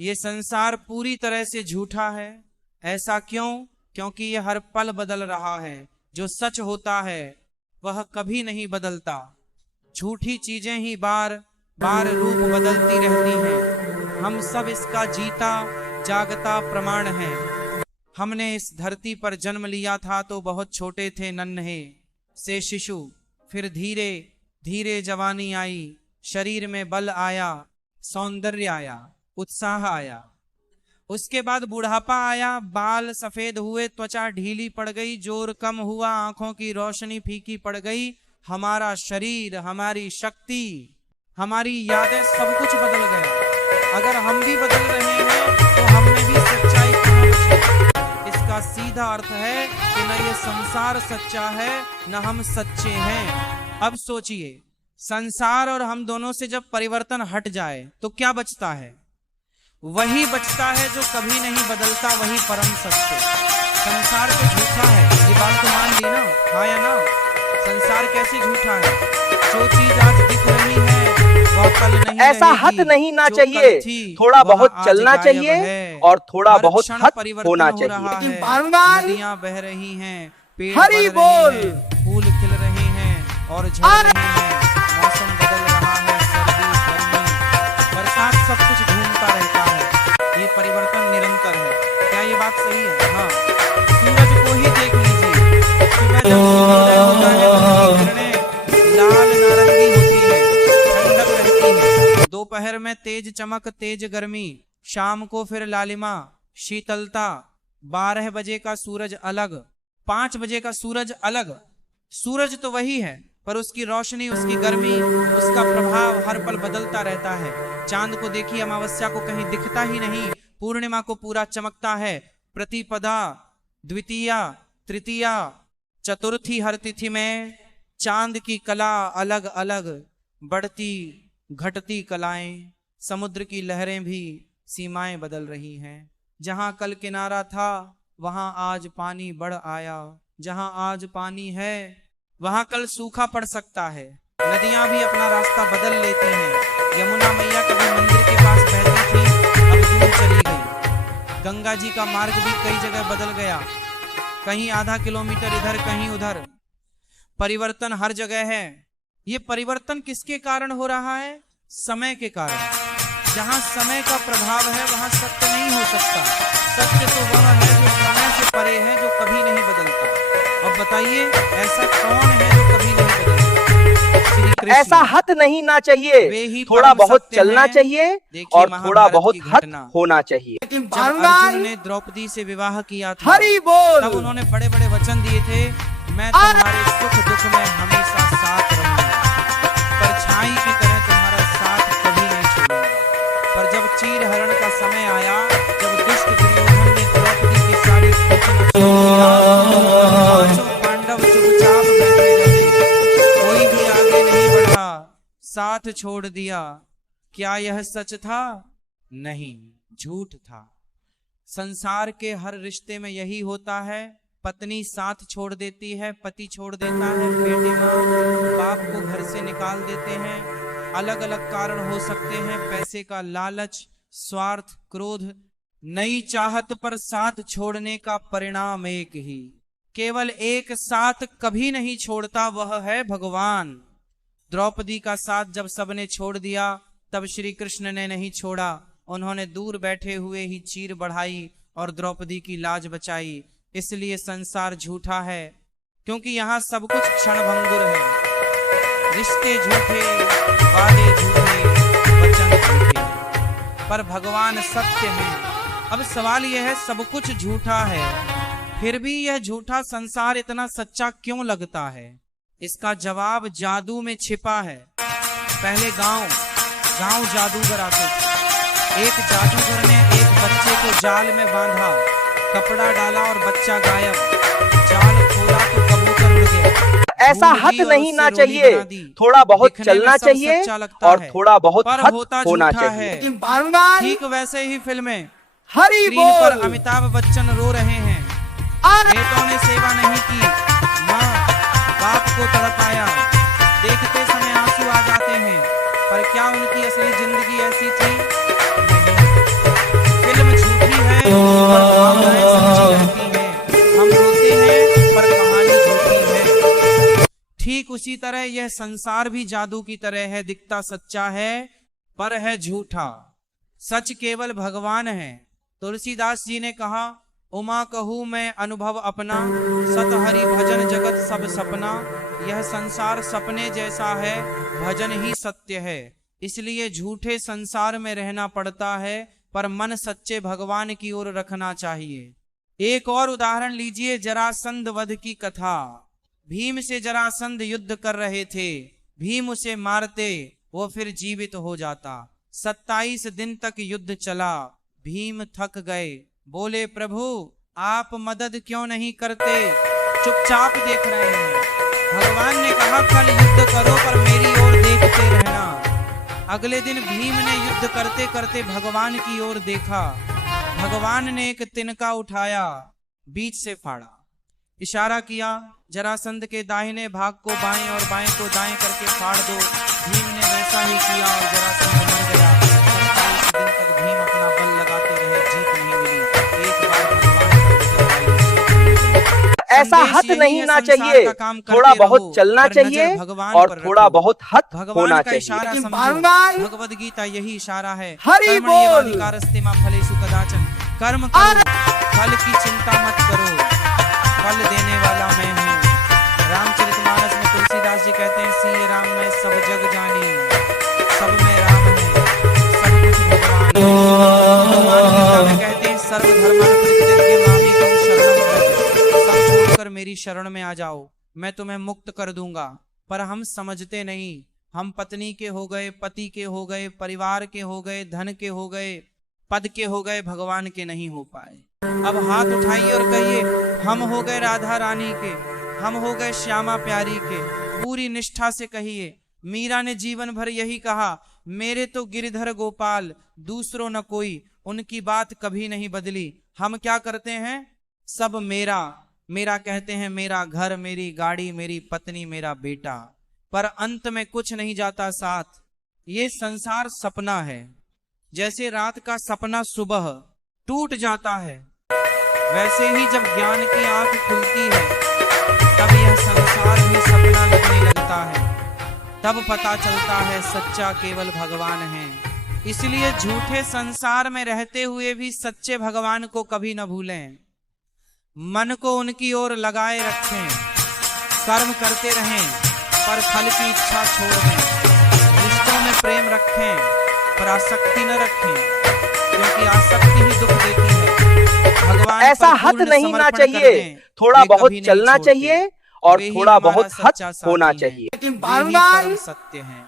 ये संसार पूरी तरह से झूठा है। ऐसा क्यों? क्योंकि ये हर पल बदल रहा है। जो सच होता है वह कभी नहीं बदलता। झूठी चीजें ही बार बार रूप बदलती रहती हैं। हम सब इसका जीता जागता प्रमाण हैं। हमने इस धरती पर जन्म लिया था तो बहुत छोटे थे, नन्हे से शिशु। फिर धीरे धीरे जवानी आई, शरीर में बल आया, सौंदर्य आया, उत्साह आया। उसके बाद बुढ़ापा आया, बाल सफेद हुए, त्वचा ढीली पड़ गई, जोर कम हुआ, आंखों की रोशनी फीकी पड़ गई। हमारा शरीर, हमारी शक्ति, हमारी यादें, सब कुछ बदल गया। अगर हम भी बदल रहे हैं तो हम में भी सच्चाई कहाँ बची? इसका सीधा अर्थ है कि न ये संसार सच्चा है न हम सच्चे हैं। अब सोचिए, संसार और हम दोनों से जब परिवर्तन हट जाए तो क्या बचता है? वही बचता है जो कभी नहीं बदलता, वही परम सत्य। संसार तो झूठा है, ये बात तो मान ली ना, हाँ या ना? संसार कैसे झूठा है? जो चीज आज दिख रही है वह कल नहीं ऐसा हद नहीं ना चाहिए, थोड़ा बहुत चलना चाहिए और थोड़ा बहुत हद होना चाहिए। नदियां बह रही हैं, पेड़ बढ़ रहे हैं, फूल खिल रहे हैं और झड़ रहे हैं, मौसम बदल रहा है, सर्दी गर्मी बरसात, सब कुछ घूमता रहता है। ये परिवर्तन निरंतर है। क्या ये बात सही है? हाँ। सूरज को ही देख लीजिए, सुबह जब सूर्योदय होता है तो किरणें लाल नारंगी होती है, ठंडक रहती है। दोपहर में तेज चमक, तेज गर्मी, शाम को फिर लालिमा, शीतलता। 12 बजे का सूरज अलग, 5 बजे का सूरज अलग। सूरज तो वही है पर उसकी रोशनी, उसकी गर्मी, उसका प्रभाव हर पल बदलता रहता है। चांद को देखिए, अमावस्या को कहीं दिखता ही नहीं, पूर्णिमा को पूरा चमकता है। प्रतिपदा, द्वितीया, तृतीया, चतुर्थी, हर तिथि में चांद की कला अलग अलग, बढ़ती घटती कलाएं। समुद्र की लहरें भी सीमाएं बदल रही हैं। जहां कल किनारा था वहां आज पानी बढ़ आया। जहां आज पानी है वहां कल सूखा पड़ सकता है। नदियां भी अपना रास्ता बदल लेती हैं। यमुना मैया कभी मंदिर के पास बहती थी, अब दूर चली गई। गंगा जी का मार्ग भी कई जगह बदल गया, कहीं आधा किलोमीटर इधर, कहीं उधर। परिवर्तन हर जगह है। ये परिवर्तन किसके कारण हो रहा है? समय के कारण। जहां समय का प्रभाव है वहां सत्य नहीं हो सकता। सत्य तो वह है जो समय से परे है, जो कभी नहीं बदलता। अब बताइए, ऐसा कौन है जो कभी नहीं बदलता? ऐसा हद नहीं ना चाहिए, थोड़ा बहुत चलना चाहिए और थोड़ा बहुत हद होना चाहिए। जब अर्जुन ने द्रौपदी से विवाह किया था तब उन्होंने बड़े बड़े वचन दिए थे, मैं तुम्हारे सुख दुख में हमेशा साथ रहूंगा, परछाई की तरह तुम्हारा साथ कभी नहीं छोड़ूंगा। पर जब चीर हरण का समय आया, जब दुष्ट दुर्योधन ने द्रौपदी की साड़ी खींचना शुरू किया, पांडव चुपचाप बैठे रहे, कोई भी आगे नहीं बढ़ा, साथ छोड़ दिया। क्या यह सच था? नहीं, झूठ था। संसार के हर रिश्ते में यही होता है। पत्नी साथ छोड़ देती है, पति छोड़ देता है, बेटे माँ बाप को घर से निकाल देते हैं। अलग अलग कारण हो सकते हैं, पैसे का लालच, स्वार्थ, क्रोध। नई चाहत पर साथ छोड़ने का परिणाम एक ही, केवल एक साथ कभी नहीं छोड़ता, वह है भगवान। द्रौपदी का साथ जब सबने छोड़ दिया तब श्री कृष्ण ने नहीं छोड़ा। उन्होंने दूर बैठे हुए ही चीर बढ़ाई और द्रौपदी की लाज बचाई। इसलिए संसार झूठा है, क्योंकि यहाँ सब कुछ क्षणभंगुर है। रिश्ते झूठे, वादे झूठे, वचन झूठे, पर भगवान सत्य है। अब सवाल यह है, सब कुछ झूठा है, फिर भी यह झूठा संसार इतना सच्चा क्यों लगता है? इसका जवाब जादू में छिपा है। पहले गांव जादूगर आते थे। एक जादूगर ने एक बच्चे को जाल में बांधा, कपड़ा डाला और बच्चा गायब। जाल खोला तो कबूतर उड़ गया। ऐसा हद नहीं ना चाहिए, थोड़ा बहुत चलना चाहिए और थोड़ा बहुत हद होना चाहिए। ठीक वैसे ही फिल्में, स्क्रीन पर अमिताभ बच्चन रो रहे हैं, बेटों ने सेवा नहीं की, माँ बाप को तड़पाया, देखते समय आंसू आ जाते हैं। पर क्या उनकी असली जिंदगी ऐसी थी? नहीं। उसी तरह यह संसार भी जादू की तरह है, दिखता सच्चा है पर है झूठा। सच केवल भगवान है। तुलसीदास जी ने कहा, उमा कहूँ मैं अनुभव अपना, सत हरि भजन जगत सब सपना। यह संसार सपने जैसा है, भजन ही सत्य है। इसलिए झूठे संसार में रहना पड़ता है, पर मन सच्चे भगवान की ओर रखना चाहिए। एक और उदाहरण लीजिए, जरासंध वध की कथा। भीम से जरासंध युद्ध कर रहे थे। भीम उसे मारते, वो फिर जीवित हो जाता। 27 दिन तक युद्ध चला। भीम थक गए, बोले प्रभु आप मदद क्यों नहीं करते, चुपचाप देख रहे हैं। भगवान ने कहा कल युद्ध करो पर मेरी ओर देखते रहना। अगले दिन भीम ने युद्ध करते करते भगवान की ओर देखा। भगवान ने एक तिनका उठाया, बीच से फाड़ा, इशारा किया जरासंध के दाहिने भाग को बाएं और बाएं को दाएं करके फाड़ दो। भीम ने वैसा ही किया और जरासंध मर गया। 27 दिन तक भीम अपना बल लगाते रहे, जीत नहीं मिली। एक बार ऐसा हट नहीं ना चाहिए, थोड़ा बहुत चलना चाहिए और थोड़ा बहुत हट होना चाहिए। भगवद गीता यही इशारा है। हरि बोल। फलेषु कदाचन, कर्म करो, फल की चिंता मत करो, फल देने वाला मैं हूँ। रामचरितमानस में तुलसीदास जी कहते हैं, सिय राम में सब जग जानी, सब में राम है, सब कुछ भगवान है। हनुमान गीता में कहते हैं, सर्वधर्मान् परित्यज्य मामेकं शरणं व्रज। सब छोड़कर मेरी शरण में आ जाओ, मैं तुम्हें मुक्त कर दूंगा। पर हम समझते नहीं। हम पत्नी के हो गए, पति के हो गए, परिवार के हो गए, धन के हो गए, पद के हो गए, भगवान के नहीं हो पाए। अब हाथ उठाइए और कहिए, हम हो गए राधा रानी के, हम हो गए श्यामा प्यारी के। पूरी निष्ठा से कहिए। मीरा ने जीवन भर यही कहा, मेरे तो गिरधर गोपाल, दूसरों न कोई। उनकी बात कभी नहीं बदली। हम क्या करते हैं, सब मेरा मेरा कहते हैं, मेरा घर, मेरी गाड़ी, मेरी पत्नी, मेरा बेटा, पर अंत में कुछ नहीं जाता साथ। ये संसार सपना है। जैसे रात का सपना सुबह टूट जाता है, वैसे ही जब ज्ञान की आंख खुलती है, तब यह संसार भी सपना लगने लगता है। तब पता चलता है सच्चा केवल भगवान है। इसलिए झूठे संसार में रहते हुए भी सच्चे भगवान को कभी न भूलें। मन को उनकी ओर लगाए रखें, कर्म करते रहें, पर फल की इच्छा छोड़ दें। रिश्तों में प्रेम रखें, पर आसक्ति न रखें, क्योंकि आसक्ति ही दुख देती है। भगवान ऐसा हट नहीं ना चाहिए, थोड़ा बहुत चलना चाहिए और थोड़ा बहुत हट होना चाहिए। परम सत्य है।